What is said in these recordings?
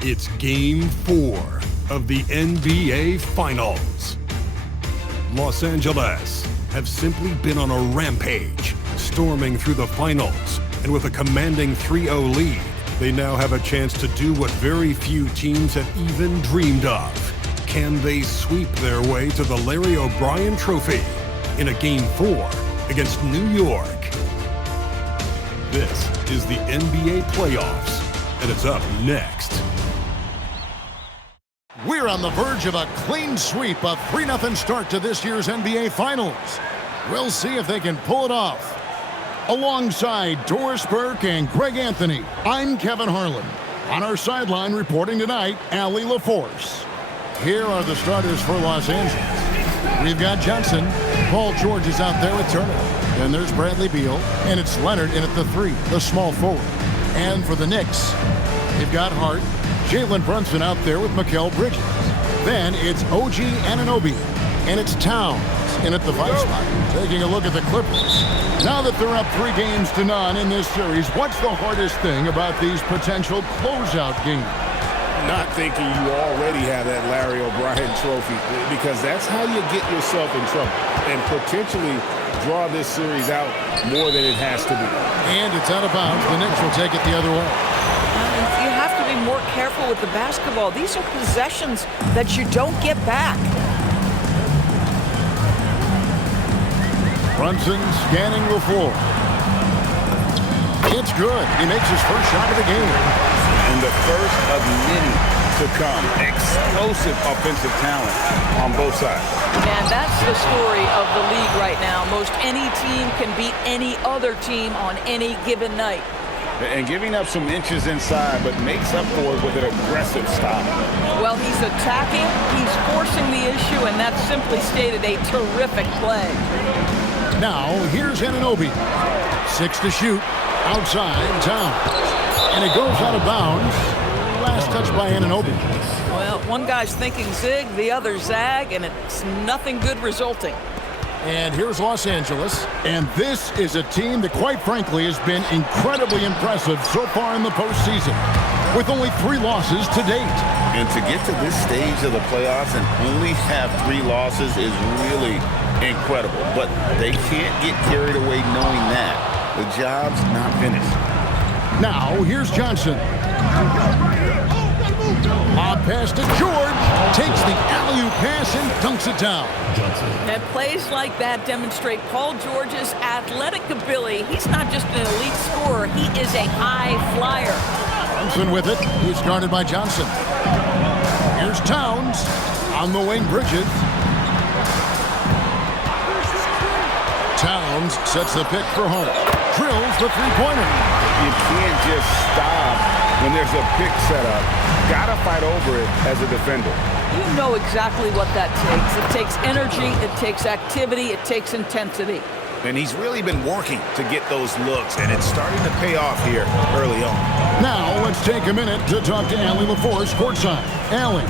It's Game 4 of the NBA Finals. Los Angeles have simply been on a rampage, storming through the finals, and with a commanding 3-0 lead, they now have a chance to do what very few teams have even dreamed of. Can they sweep their way to the Larry O'Brien Trophy in a Game 4 against New York? This is the NBA playoffs, and it's up next. We're on the verge of a clean sweep, a 3-0 start to this year's NBA Finals. We'll see if they can pull it off. Alongside Doris Burke and Greg Anthony, I'm Kevin Harlan. On our sideline reporting tonight, Allie LaForce. Here are the starters for Los Angeles. We've got Johnson. Paul George is out there with Turner. Then there's Bradley Beal, and it's Leonard in at the 3, the small forward. And for the Knicks, they've got Hart, Jalen Brunson out there with Mikal Bridges. Then it's OG Anunoby, and it's Towns in at the 5 spot. Taking a look at the Clippers. Now that they're up 3-0 in this series, what's the hardest thing about these potential closeout games? Not thinking you already have that Larry O'Brien trophy, because that's how you get yourself in trouble and potentially draw this series out more than it has to be. And it's out of bounds. The Knicks will take it the other way. You have to be more careful with the basketball. These are possessions that you don't get back. Brunson scanning the floor. It's good. He makes his first shot of the game. And the first of many to come. Explosive offensive talent on both sides. And that's the story of the league right now. Most any team can beat any other team on any given night. And giving up some inches inside, but makes up for it with an aggressive stop. Well, he's attacking, he's forcing the issue, and that's simply stated a terrific play. Now, here's Anunoby. 6 to shoot. Outside, Towns. And it goes out of bounds. Last touch by Anunoby. Well, one guy's thinking zig, the other zag, and it's nothing good resulting. And here's Los Angeles. And this is a team that, quite frankly, has been incredibly impressive so far in the postseason, with only 3 losses to date. And to get to this stage of the playoffs and only have 3 losses is really incredible. But they can't get carried away knowing that. The job's not finished. Now, here's Johnson. Odd pass to George. Takes the alley-oop pass and dunks it down. And plays like that demonstrate Paul George's athletic ability. He's not just an elite scorer, he is a high flyer. Brunson with it. He's guarded by Johnson. Here's Towns. On the wing, Bridges. Towns sets the pick for Hart. Drills the three-pointer. You can't just stop when there's a pick set up. Gotta fight over it as a defender. You know exactly what that takes. It takes energy, it takes activity, it takes intensity. And he's really been working to get those looks, and it's starting to pay off here early on. Now, let's take a minute to talk to Allie LaForce courtside. Allie.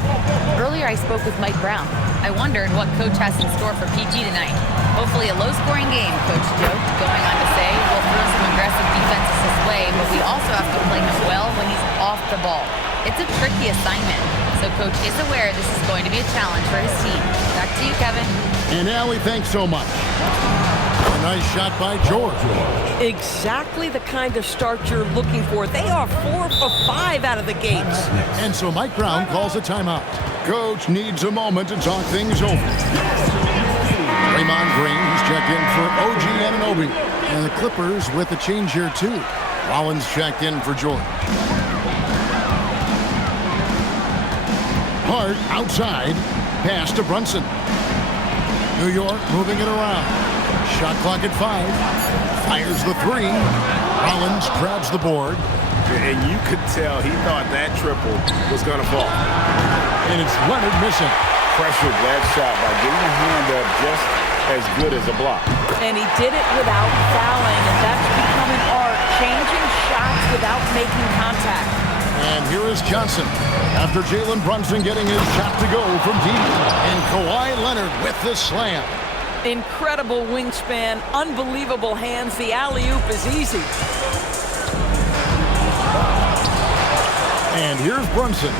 Earlier, I spoke with Mike Brown. I wondered what Coach has in store for PG tonight. Hopefully a low-scoring game, Coach joked, going on to say, we'll throw some aggressive defenses his way, but we also have to play him well when he's off the ball. It's a tricky assignment, so Coach is aware this is going to be a challenge for his team. Back to you, Kevin. And Allie, thanks so much. A nice shot by George. Exactly the kind of start you're looking for. They are 4 for 5 out of the gates. And so Mike Brown calls a timeout. Coach needs a moment to talk things over. Draymond Green's checked in for OG Anunoby. And the Clippers with a change here, too. Rollins checked in for George. Hart outside. Pass to Brunson. New York moving it around. Shot clock at 5. Fires the 3. Rollins grabs the board. And you could tell he thought that triple was going to fall. And it's Leonard missing. Pressured that shot by getting a hand up just as good as a block. And he did it without fouling, and that's become an art, changing shots without making contact. And here is Johnson after Jalen Brunson getting his shot to go from deep. And Kawhi Leonard with the slam. Incredible wingspan, unbelievable hands. The alley-oop is easy. And here's Brunson.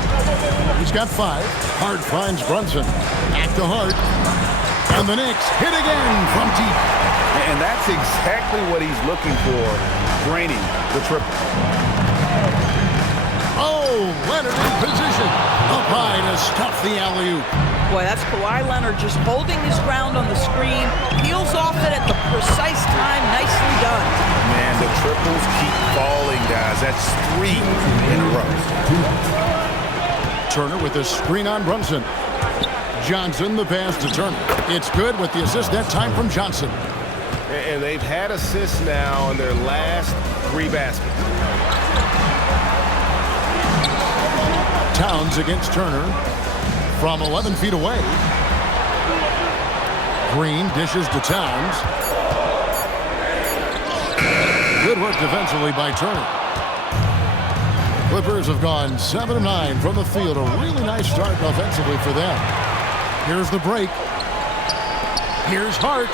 He's got 5. Hart finds Brunson. Back to Hart. And the Knicks hit again from deep. And that's exactly what he's looking for, draining the triple. Oh, Leonard in position. Up high to stuff the alley-oop. Boy, that's Kawhi Leonard just holding his ground on the screen. Peels off it at the precise time. Nicely done. Man, the triples keep falling, guys. That's 3 in a row. Turner with a screen on Brunson. Johnson, the pass to Turner. It's good with the assist that time from Johnson. And they've had assists now in their last 3 baskets. Towns against Turner from 11 feet away. Green dishes to Towns. Good work defensively by Turner. Clippers have gone 7 of 9 from the field. A really nice start offensively for them. Here's the break. Here's Hart.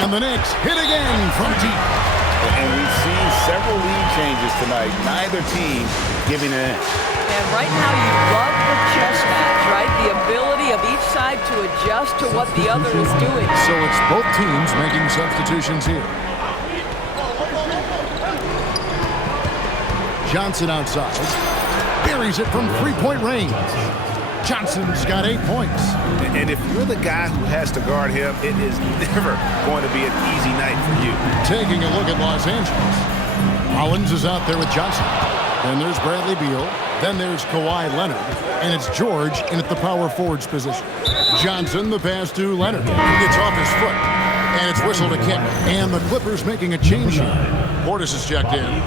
And the Knicks hit again from deep. And we've seen several lead changes tonight. Neither team giving an inch. And right now you love the chess match, right? The ability of each side to adjust to what the other is doing. So it's both teams making substitutions here. Johnson outside. Buries it from 3-point range. Johnson's got 8 points. And if you're the guy who has to guard him, it is never going to be an easy night for you. Taking a look at Los Angeles. Hollins is out there with Johnson. Then there's Bradley Beal. Then there's Kawhi Leonard. And it's George in at the power forwards position. Johnson, the pass to Leonard. He gets off his foot. And it's whistled a kick. And the Clippers making a change here. Portis is checked in.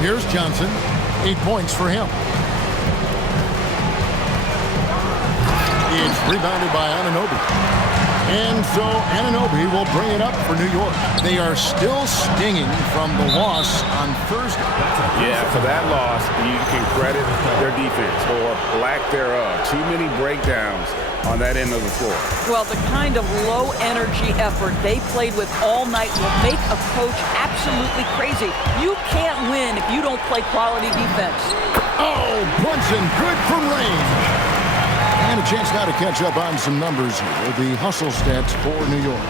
Here's Johnson. 8 points for him. It's rebounded by Anunoby. And so Anunoby will bring it up for New York. They are still stinging from the loss on Thursday. Yeah, for that loss, you can credit their defense or lack thereof. Too many breakdowns on that end of the floor. Well, the kind of low-energy effort they played with all night will make a coach absolutely crazy. You can't win if you don't play quality defense. Oh, Brunson, good from range. And a chance now to catch up on some numbers here. The hustle stats for New York.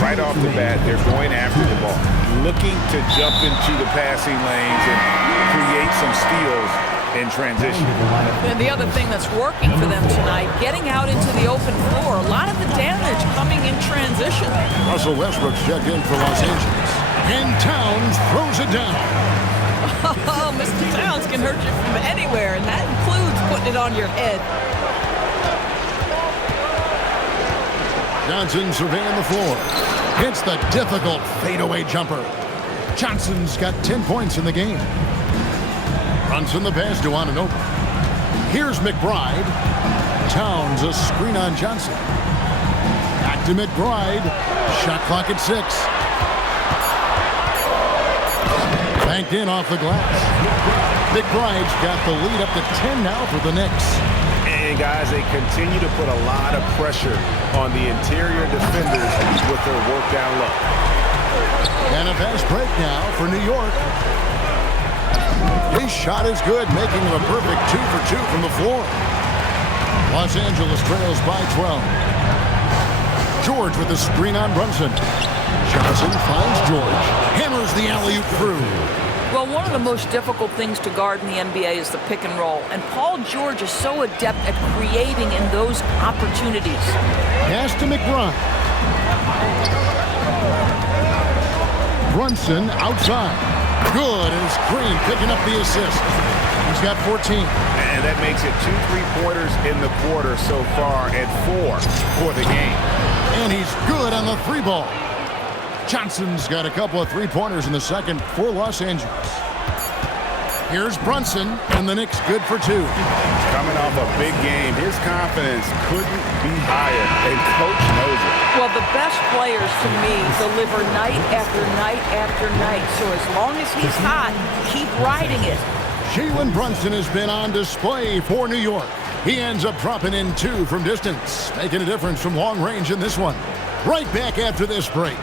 Right off the bat, they're going after the ball, looking to jump into the passing lanes and create some steals in transition. And the other thing that's working for them tonight, getting out into the open floor. A lot of the damage coming in transition. Russell Westbrook's checked in for Los Angeles. And Towns throws it down. Oh, Mr. Towns can hurt you from anywhere, and that includes putting it on your head. Johnson surveying the floor. Hits the difficult fadeaway jumper. Johnson's got 10 points in the game. Brunson the pass to Anunoby. Here's McBride. Towns a screen on Johnson. Back to McBride. Shot clock at 6. Banked in off the glass. McBride's got the lead up to 10 now for the Knicks. And guys, they continue to put a lot of pressure on the interior defenders with their work down low. And a fast break now for New York. His shot is good, making him a perfect 2 for 2 from the floor. Los Angeles trails by 12. George with the screen on Brunson. Johnson finds George. Hammers the alley-oop through. Well, one of the most difficult things to guard in the NBA is the pick and roll. And Paul George is so adept at creating in those opportunities. Pass to McBride. Brunson outside. Good, and it's Green picking up the assist. He's got 14. And that makes it 2 3-pointers in the quarter so far and 4 for the game. And he's good on the 3-ball. Johnson's got a couple of 3-pointers in the second for Los Angeles. Here's Brunson, and the Knicks good for 2. Coming off a big game, his confidence couldn't be higher, and coach knows it. Well, the best players, to me, deliver night after night after night. So as long as he's hot, keep riding it. Jalen Brunson has been on display for New York. He ends up dropping in 2 from distance, making a difference from long range in this one. Right back after this break.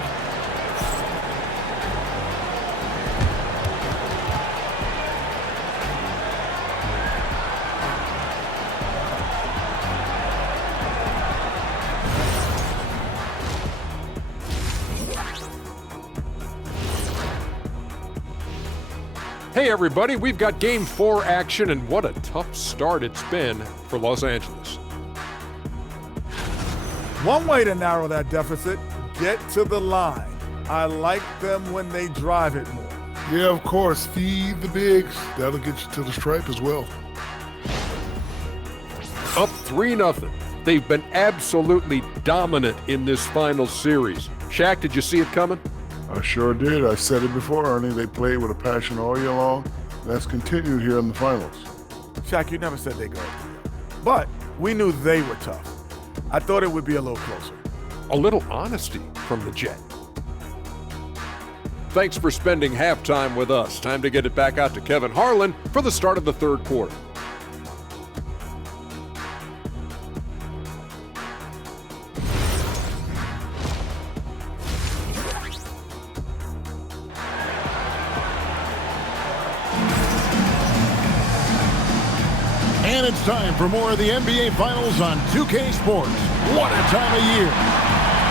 Hey everybody, we've got Game 4 action, and what a tough start it's been for Los Angeles. One way to narrow that deficit, get to the line. I like them when they drive it more. Yeah, of course, feed the bigs. That'll get you to the stripe as well. Up 3-0. They've been absolutely dominant in this final series. Shaq, did you see it coming? I sure did. I said it before, Ernie. They played with a passion all year long. That's continued here in the finals. Shaq, you never said they go. But we knew they were tough. I thought it would be a little closer. A little honesty from the Jet. Thanks for spending halftime with us. Time to get it back out to Kevin Harlan for the start of the third quarter. And it's time for more of the NBA Finals on 2K Sports. What a time of year.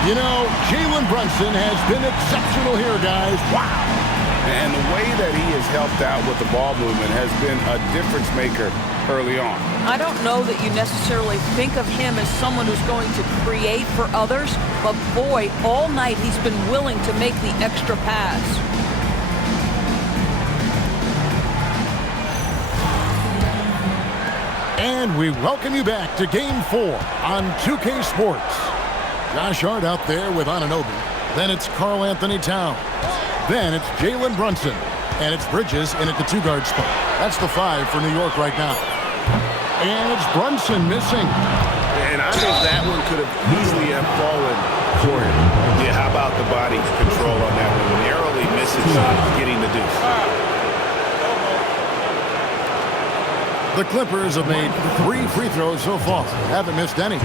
You know, Jalen Brunson has been exceptional here, guys. Wow. And the way that he has helped out with the ball movement has been a difference maker early on. I don't know that you necessarily think of him as someone who's going to create for others, but boy, all night he's been willing to make the extra pass. And we welcome you back to Game 4 on 2K Sports. Josh Hart out there with Anunoby. Then it's Karl Anthony Towns. Then it's Jalen Brunson. And it's Bridges in at the 2-guard spot. That's the 5 for New York right now. And it's Brunson missing. And I think that one could have easily have fallen for him. Yeah, how about the body control on that one? Narrowly misses getting the deuce. The Clippers have made 3 free throws so far. Haven't missed any.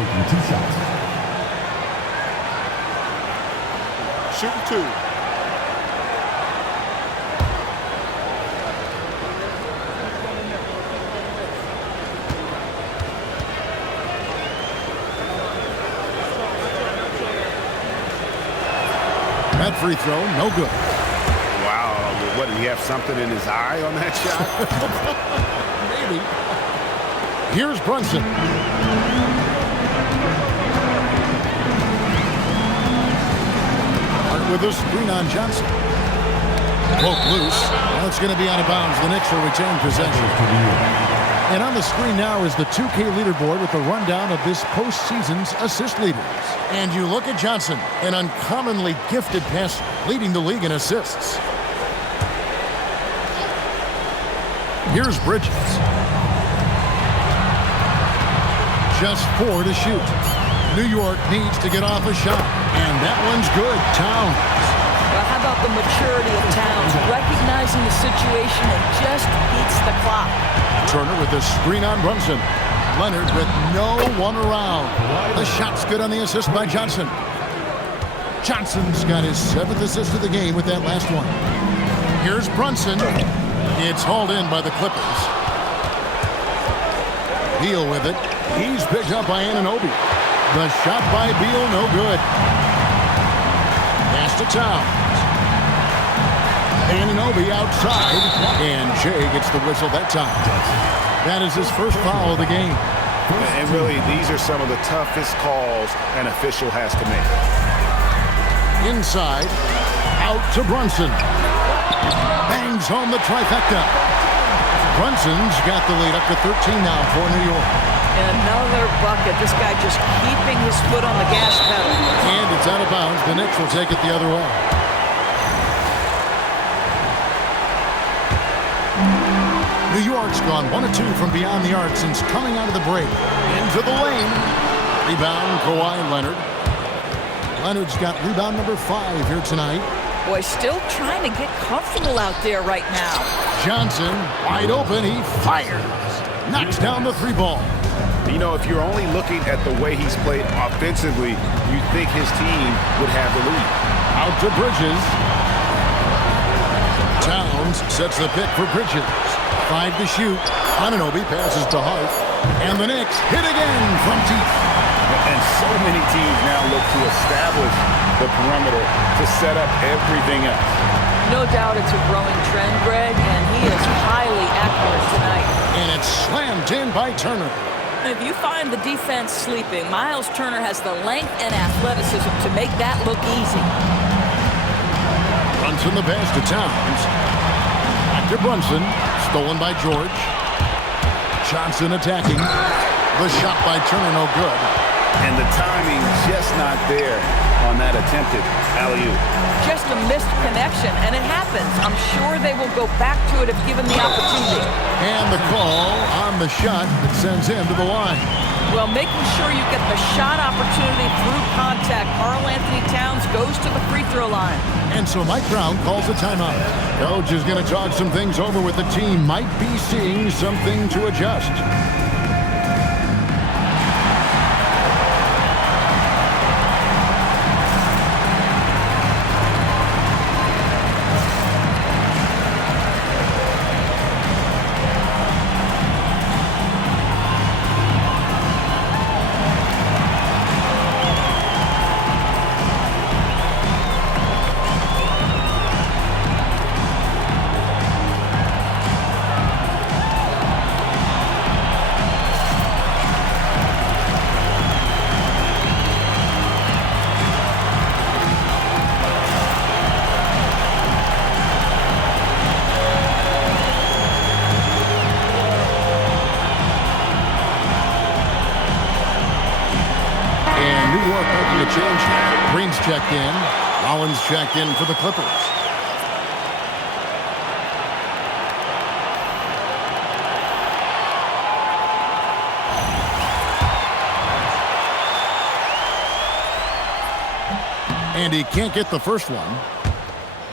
Shooting 2. That free throw, no good. Wow, what, did he have something in his eye on that shot? Maybe. Here's Brunson. Hart with a screen on Johnson. Poke loose. Now it's going to be out of bounds. The Knicks will retain possession. And on the screen now is the 2K leaderboard with a rundown of this postseason's assist leaders. And you look at Johnson, an uncommonly gifted passer, leading the league in assists. Here's Bridges. Just 4 to shoot. New York needs to get off a shot. And that one's good. Towns. Well, how about the maturity of Towns? Recognizing the situation and just beats the clock. Turner with a screen on Brunson. Leonard with no one around. The shot's good on the assist by Johnson. Johnson's got his 7th assist of the game with that last one. Here's Brunson. It's hauled in by the Clippers. Beal with it. He's picked up by Anunoby. The shot by Beal, no good. Pass to Towns. Anunoby outside. And Jay gets the whistle that time. That is his first foul of the game. And really, these are some of the toughest calls an official has to make. Inside. Out to Brunson. Bangs home the trifecta. Brunson's got the lead up to 13 now for New York. Another bucket. This guy just keeping his foot on the gas pedal. And it's out of bounds. The Knicks will take it the other way. New York's gone 1 of 2 from beyond the arc since coming out of the break. Into the lane. Rebound, Kawhi Leonard. Leonard's got rebound number 5 here tonight. Boy, still trying to get comfortable out there right now. Johnson, wide open, he fires. Knocks down the 3 ball. You know, if you're only looking at the way he's played offensively, you'd think his team would have the lead. Out to Bridges. Towns sets the pick for Bridges. 5 to shoot. Anunoby passes to Hart. And the Knicks hit again from deep. And so many teams now look to establish the perimeter to set up everything else. No doubt it's a growing trend, Greg, and he is highly accurate tonight. And it's slammed in by Turner. If you find the defense sleeping, Miles Turner has the length and athleticism to make that look easy. Brunson the pass to Towns. Back to Brunson. Stolen by George. Johnson attacking. The shot by Turner, no good. And the timing just not there on that attempted alley-oop. Just a missed connection, and it happens. I'm sure they will go back to it if given the opportunity. And the call on the shot that sends him to the line. Well, making sure you get the shot opportunity through contact. Karl-Anthony Towns goes to the free throw line. And so Mike Brown calls a timeout. Coach is going to talk some things over with the team. Might be seeing something to adjust. Green's checked in. Rollins checked in for the Clippers. And he can't get the first one.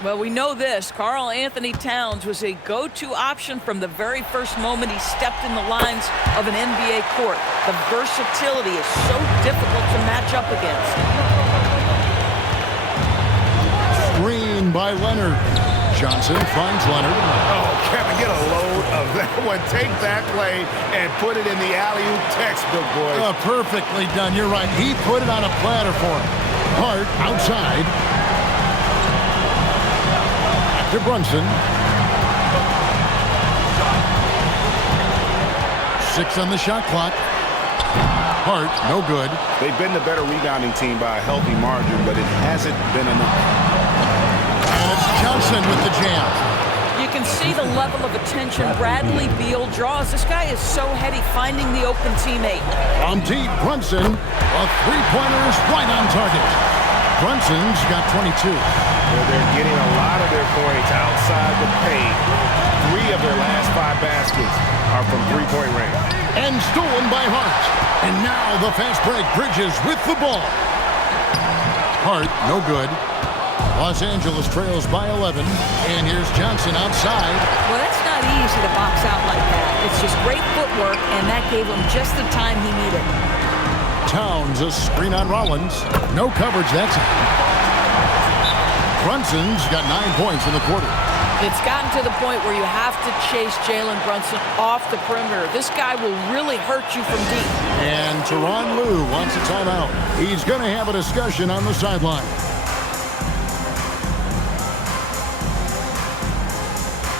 Well, we know this. Karl-Anthony Towns was a go-to option from the very first moment he stepped in the lines of an NBA court. The versatility is so difficult to match up against. Screen by Leonard. Johnson finds Leonard. Oh, Kevin, get a load of that one. Take that play and put it in the alley-oop textbook, boys. Perfectly done. You're right. He put it on a platter for him. Hart outside. Back to Brunson. 6 on the shot clock. Hart, no good. They've been the better rebounding team by a healthy margin, but it hasn't been enough. And it's Johnson with the jam. You can see the level of attention Bradley Beal draws. This guy is so heady finding the open teammate. From deep, Brunson, a three-pointer is right on target. Brunson's got 22. Well, they're getting a lot of their points outside the paint. 3 of their last 5 baskets are from three-point range. And stolen by Hart. And now the fast break. Bridges with the ball. Hart, no good. Los Angeles trails by 11. And here's Johnson outside. Well, that's not easy to box out like that. It's just great footwork, and that gave him just the time he needed. Towns, a screen on Rollins. No coverage that time. Brunson's got 9 points in the quarter. It's gotten to the point where you have to chase Jalen Brunson off the perimeter. This guy will really hurt you from deep. And Tyronn Lue wants a timeout. He's going to have a discussion on the sideline.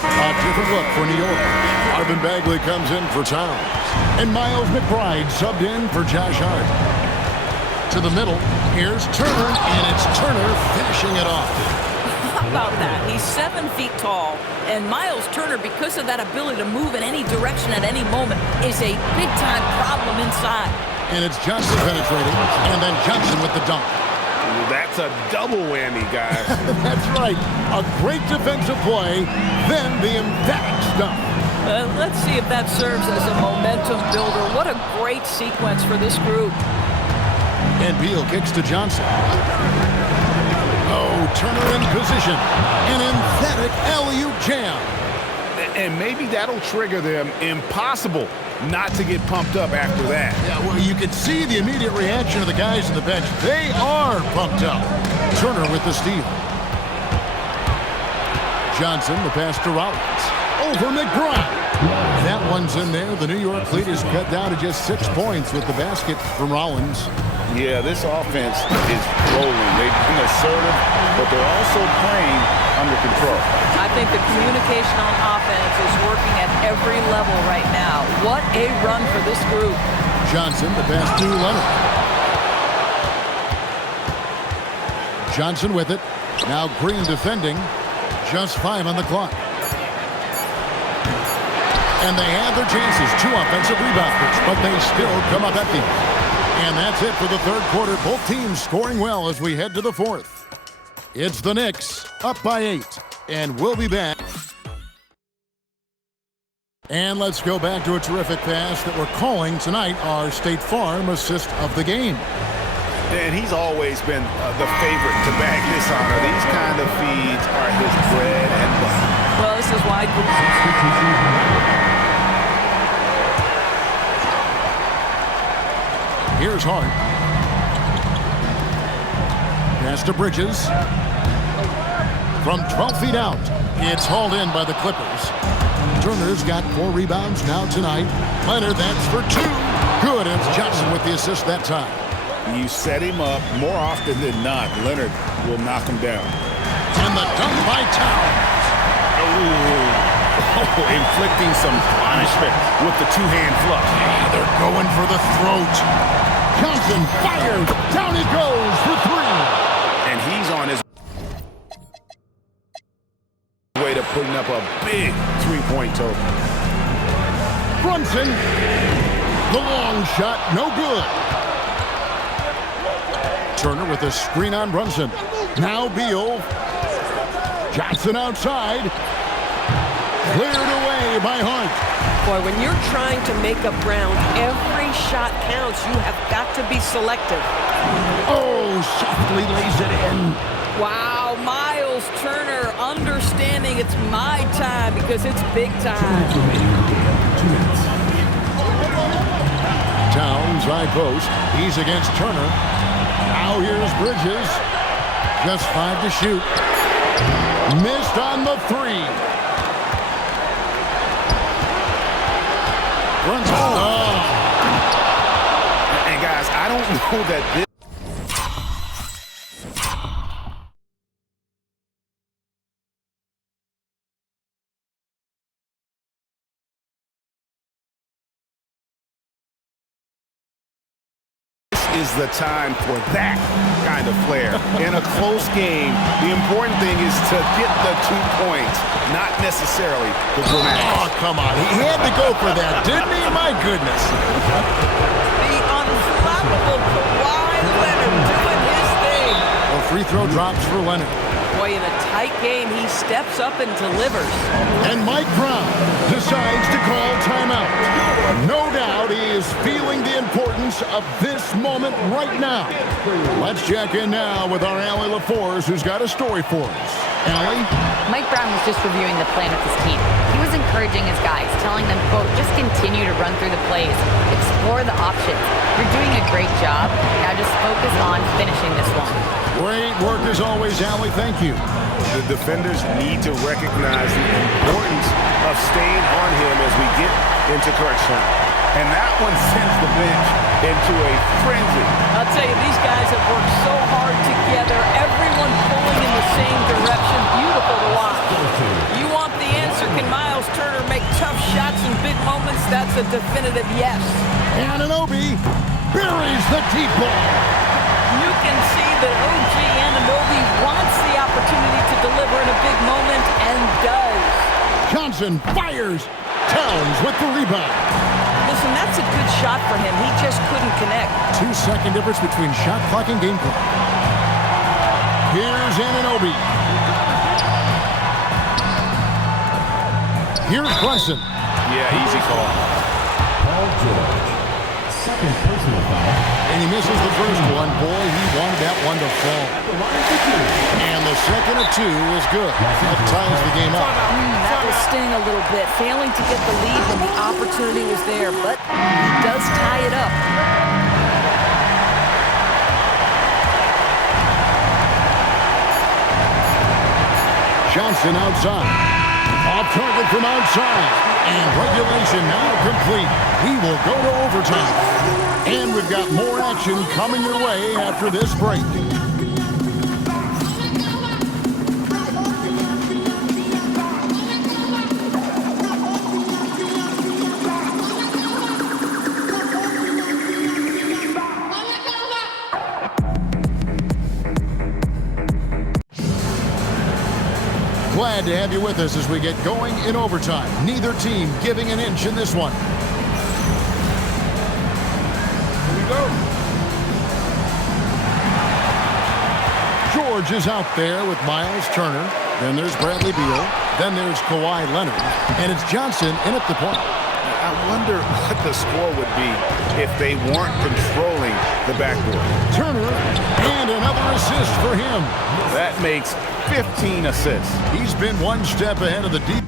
A different look for New York. Marvin Bagley comes in for Towns. And Miles McBride subbed in for Josh Hart. To the middle, here's Turner, and it's Turner finishing it off. How about that? He's 7 feet tall, and Miles Turner, because of that ability to move in any direction at any moment, is a big-time problem inside. And it's Johnson penetrating, and then Johnson with the dunk. That's a double whammy, guys. That's right. A great defensive play, then the emphatic stuff. Let's see if that serves as a momentum builder. What a great sequence for this group. And Beal kicks to Johnson. Oh, Turner in position. An emphatic alley-oop jam. And maybe that'll trigger them. Impossible not to get pumped up after that. Yeah, well, you can see the immediate reaction of the guys on the bench. They are pumped up. Turner with the steal. Johnson, the pass to Rollins. Over McBride. That one's in there. The New York lead is cut down to just 6 points with the basket from Rollins. Yeah, this offense is rolling. They've been assertive, but they're also playing under control. I think the communication on offense is working at every level right now. What a run for this group. Johnson, the pass to Leonard. Johnson with it. Now Green defending. Just 5 on the clock. And they have their chances. 2 offensive rebounders, but they still come up empty. And that's it for the third quarter. Both teams scoring well as we head to the fourth. It's the Knicks up by 8. And we'll be back. And let's go back to a terrific pass that we're calling tonight our State Farm assist of the game. And he's always been the favorite to bag this honor. These kind of feeds are his bread and butter. Well, this is why. Here's Hart. Pass to Bridges. From 12 feet out, it's hauled in by the Clippers. Turner's got 4 rebounds now tonight. Leonard, that's for 2. Good, and it's Johnson with the assist that time. You set him up more often than not. Leonard will knock him down. And the dunk by Towns. Inflicting some punishment with the 2-hand flush. Yeah, they're going for the throat. Johnson fires. Down he goes for 3. And he's on his way to putting up a big 3-point total. Brunson. The long shot, no good. Turner with a screen on Brunson. Now Beal. Johnson outside. Cleared away by Hart. Boy, when you're trying to make up ground, every shot counts. You have got to be selective. Oh, softly lays it in. Wow, Miles Turner understanding it's my time because it's big time. Towns, high post. He's against Turner. Now here's Bridges. Just 5 to shoot. Missed on the 3. Brunson. Oh. And guys, I don't know that this is the time for that kind of flair. In a close game, the important thing is to get the 2 points, not necessarily the dramatic. Oh, come on. He had to go for that, didn't he? My goodness. The unflappable Kawhi Leonard doing his thing. Well, free throw drops for Leonard. Boy, in a tight game, he steps up and delivers. And Mike Brown decides to call timeout. No doubt he is feeling the importance of this moment right now. Let's check in now with our Allie LaForce, who's got a story for us. Allie? Mike Brown was just reviewing the plan with his team. He was encouraging his guys, telling them, quote, just continue to run through the plays, explore the options. You're doing a great job. Now just focus on finishing this one. Great work as always, Allie. Thank you. The defenders need to recognize the importance of staying on him as we get into crunch time. And that one sends the bench into a frenzy. I'll tell you, these guys have worked so hard together, everyone pulling in the same direction. Beautiful to watch. You want the answer, can Miles Turner make tough shots in big moments? That's a definitive yes. Anunoby buries the deep ball. You can see that OG Anunoby wants the opportunity to deliver in a big moment and does. Johnson fires. Towns with the rebound. Listen, that's a good shot for him. He just couldn't connect. 2-second difference between shot clock and game clock. Here's Anunoby. Here's Brunson. Yeah, easy call. Paul George, second personal foul. And he misses the first one. Boy, he wanted that one to fall. And the second of 2 is good. That ties the game up. That will sting a little bit. Failing to get the lead when the opportunity was there, but he does tie it up. Johnson outside. Off target from outside. And regulation now complete. We will go to overtime. And we've got more action coming your way after this break. Glad to have you with us as we get going in overtime. Neither team giving an inch in this one. Here we go. George is out there with Miles Turner. Then there's Bradley Beal. Then there's Kawhi Leonard. And it's Johnson in at the point. I wonder what the score would be if they weren't controlling the backboard. Turner, and another assist for him. That makes 15 assists. He's been one step ahead of the deep.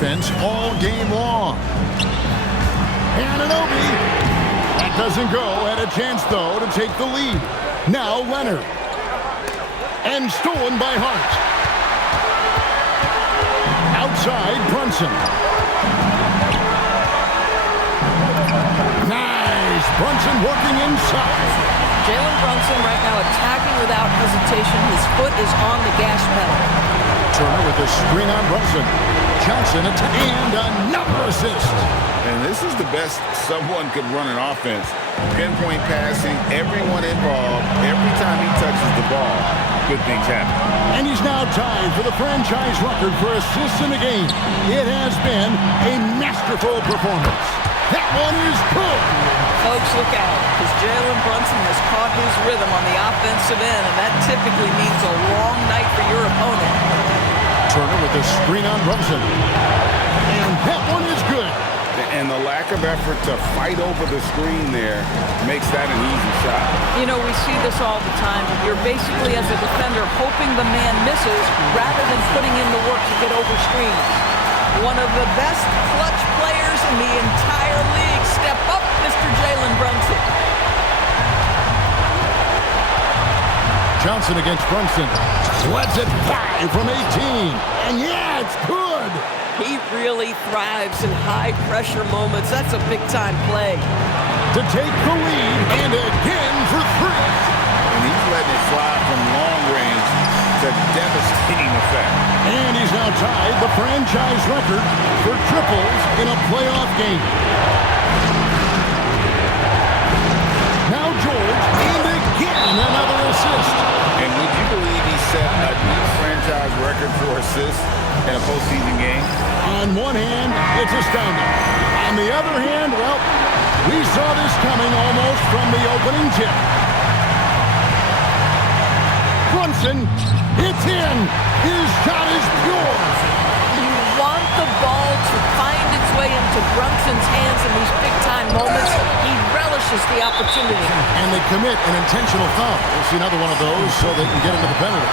Defense all game long. Anunoby. That doesn't go. Had a chance, though, to take the lead. Now Leonard. And stolen by Hart. Outside, Brunson. Nice. Brunson working inside. Jalen Brunson right now attacking without hesitation. His foot is on the gas pedal. Turner with a screen on Brunson. Johnson and another assist. And this is the best someone could run an offense. Pinpoint passing, everyone involved. Every time he touches the ball, good things happen. And he's now tied for the franchise record for assists in the game. It has been a masterful performance. That one is good. Folks, look out, because Jalen Brunson has caught his rhythm on the offensive end, and that typically means a long night for your opponent. Turner with a screen on Brunson. And that one is good. And the lack of effort to fight over the screen there makes that an easy shot. You know, we see this all the time. You're basically, as a defender, hoping the man misses rather than putting in the work to get over screens. One of the best clutch players in the entire league. Step up, Mr. Jalen Brunson. Johnson against Brunson. Lets it fly from 18. And yeah, it's good. He really thrives in high-pressure moments. That's a big-time play. To take the lead, and again for three. And he's letting it fly from long range to devastating effect. And he's now tied the franchise record for triples in a playoff game. Now George, and again another assist. And would you believe he set a new franchise record for assists in a postseason game? On one hand, it's astounding. On the other hand, well, we saw this coming almost from the opening tip. Brunson, it's in. His shot is pure. You want the ball to find its way into Brunson's hands in these big-time moments. He relishes the opportunity. And they commit an intentional foul. We'll see another one of those so they can get into the penalty.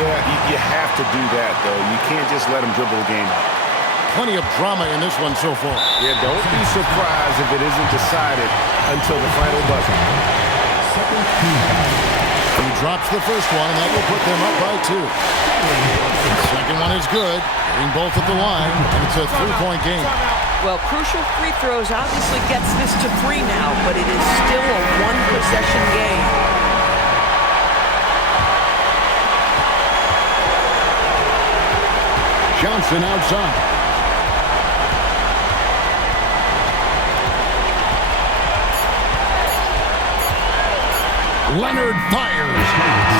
Yeah, you have to do that, though. You can't just let them dribble the game out. Plenty of drama in this one so far. Yeah, don't be surprised if it isn't decided until the final buzzer. He drops the first one, and that will put them up by 2. The second one is good. Getting both at the line, and it's a three-point game. Well, crucial free throws obviously gets this to 3 now, but it is still a one-possession game. Johnson outside. Leonard fires.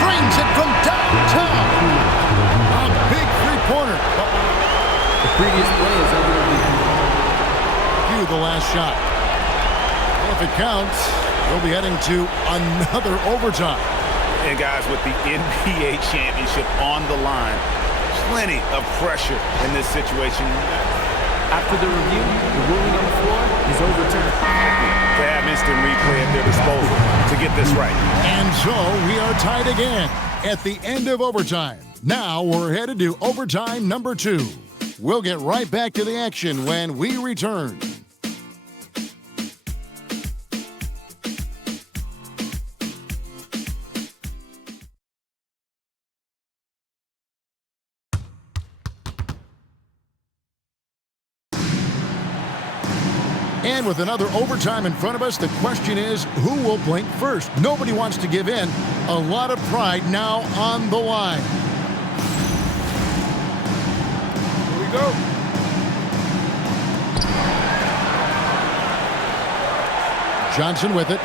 Trains it from downtown. A big three-pointer. The previous play is over the last shot. Well, if it counts, we'll be heading to another overtime. And guys, with the NBA championship on the line, plenty of pressure in this situation. After the review, the ruling on the floor is overturned. They have instant replay at their disposal to get this right. And so we are tied again at the end of overtime. Now we're headed to overtime number 2. We'll get right back to the action when we return. And with another overtime in front of us, the question is, who will blink first? Nobody wants to give in. A lot of pride now on the line. Here we go. Johnson with it.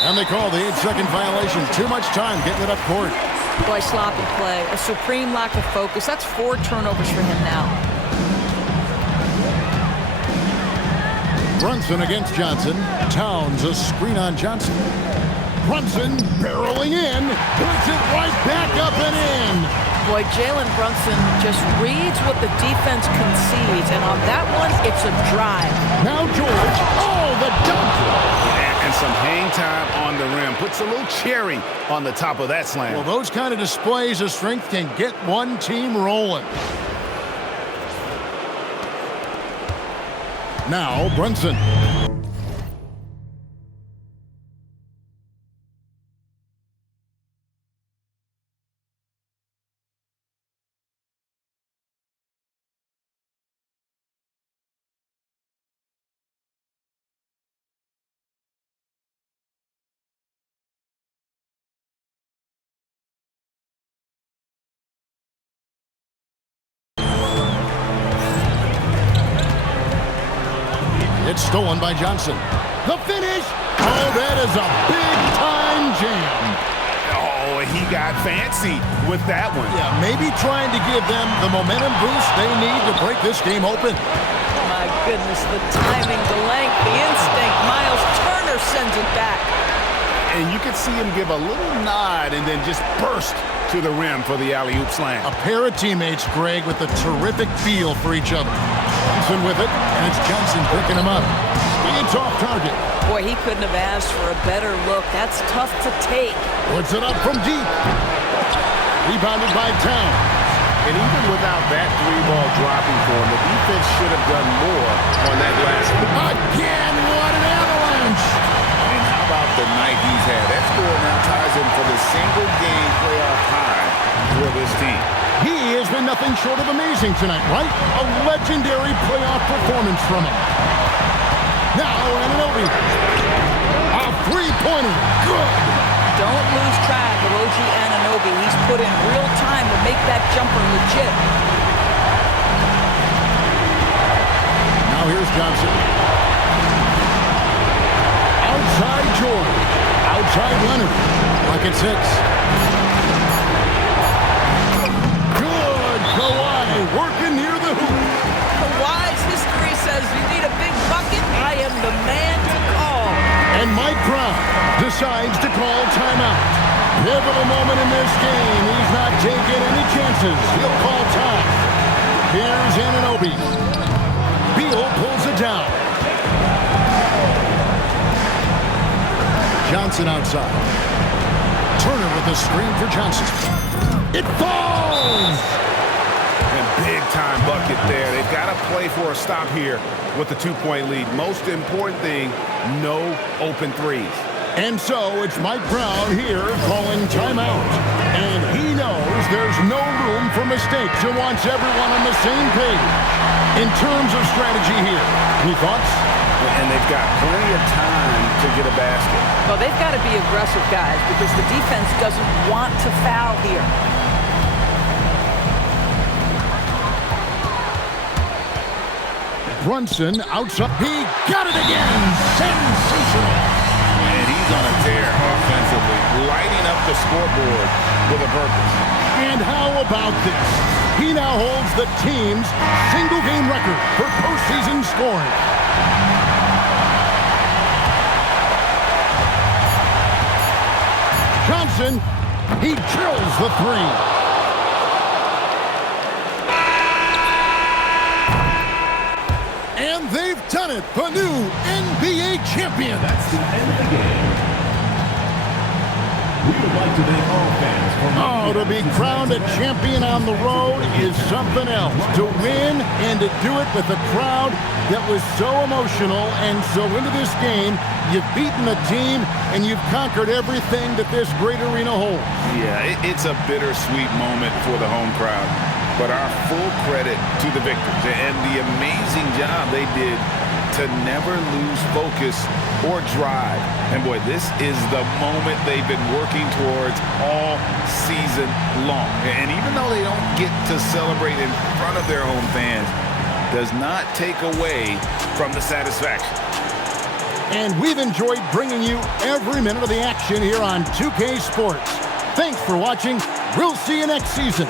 And they call the 8-second violation. Too much time getting it up court. Boy, sloppy play. A supreme lack of focus. That's 4 turnovers for him now. Brunson against Johnson. Towns a screen on Johnson. Brunson barreling in. Puts it right back up and in. Boy, Jalen Brunson just reads what the defense concedes. And on that one, it's a drive. Now George. Oh, the dunk. And some hang time on the rim. Puts a little cherry on the top of that slam. Well, those kind of displays of strength can get one team rolling. Now Brunson. It's stolen by Johnson. The finish. Oh, that is a big-time jam. Oh, he got fancy with that one. Yeah, maybe trying to give them the momentum boost they need to break this game open. My goodness, the timing, the length, the instinct. Miles Turner sends it back. And you could see him give a little nod and then just burst to the rim for the alley-oop slam. A pair of teammates, Greg, with a terrific feel for each other. Johnson with it, and it's Johnson picking him up. It's off target. Boy, he couldn't have asked for a better look. That's tough to take. Puts it up from deep. Rebounded by Towns. And even without that 3-ball dropping for him, the defense should have done more on that last one. Again, what an avalanche! And how about the night he's had? That score now ties him for the single-game playoff high for this team. He has been nothing short of amazing tonight, right? A legendary playoff performance from him. Now, Anunoby. A three-pointer. Good. Don't lose track of OG Anunoby. He's put in real time to make that jumper legit. Now here's Johnson. Outside George. Outside Leonard. Bucket 6. Good. Kawhi working near the hoop. Kawhi's history says you need a big bucket. I am the man to call. And Mike Brown decides to call timeout. Pivotal moment in this game. He's not taking any chances. He'll call time. Here's Anunoby. Beal pulls it down. Johnson outside. Turner with the screen for Johnson. It falls! And big-time bucket there. They've got to play for a stop here with the 2-point lead. Most important thing, no open threes. And so it's Mike Brown here calling timeout. And he knows there's no room for mistakes and wants everyone on the same page in terms of strategy here. Any thoughts? and they've got plenty of time to get a basket. Well, they've got to be aggressive, guys, because the defense doesn't want to foul here. Brunson outside. He got it again. Sensational. And he's on a tear offensively, lighting up the scoreboard with a purpose. And how about this? He now holds the team's single-game record for postseason scoring. Johnson, he drills the three. And they've done it, the new NBA champion. That's the end of the game. We would like to thank all fans for to be crowned a champion on the road is something else. To win and to do it with a crowd that was so emotional and so into this game, you've beaten the team and you've conquered everything that this great arena holds. Yeah, it's a bittersweet moment for the home crowd. But our full credit to the victors and the amazing job they did to never lose focus or drive. And boy, this is the moment they've been working towards all season long. And even though they don't get to celebrate in front of their home fans, does not take away from the satisfaction. And we've enjoyed bringing you every minute of the action here on 2K Sports. Thanks for watching. We'll see you next season.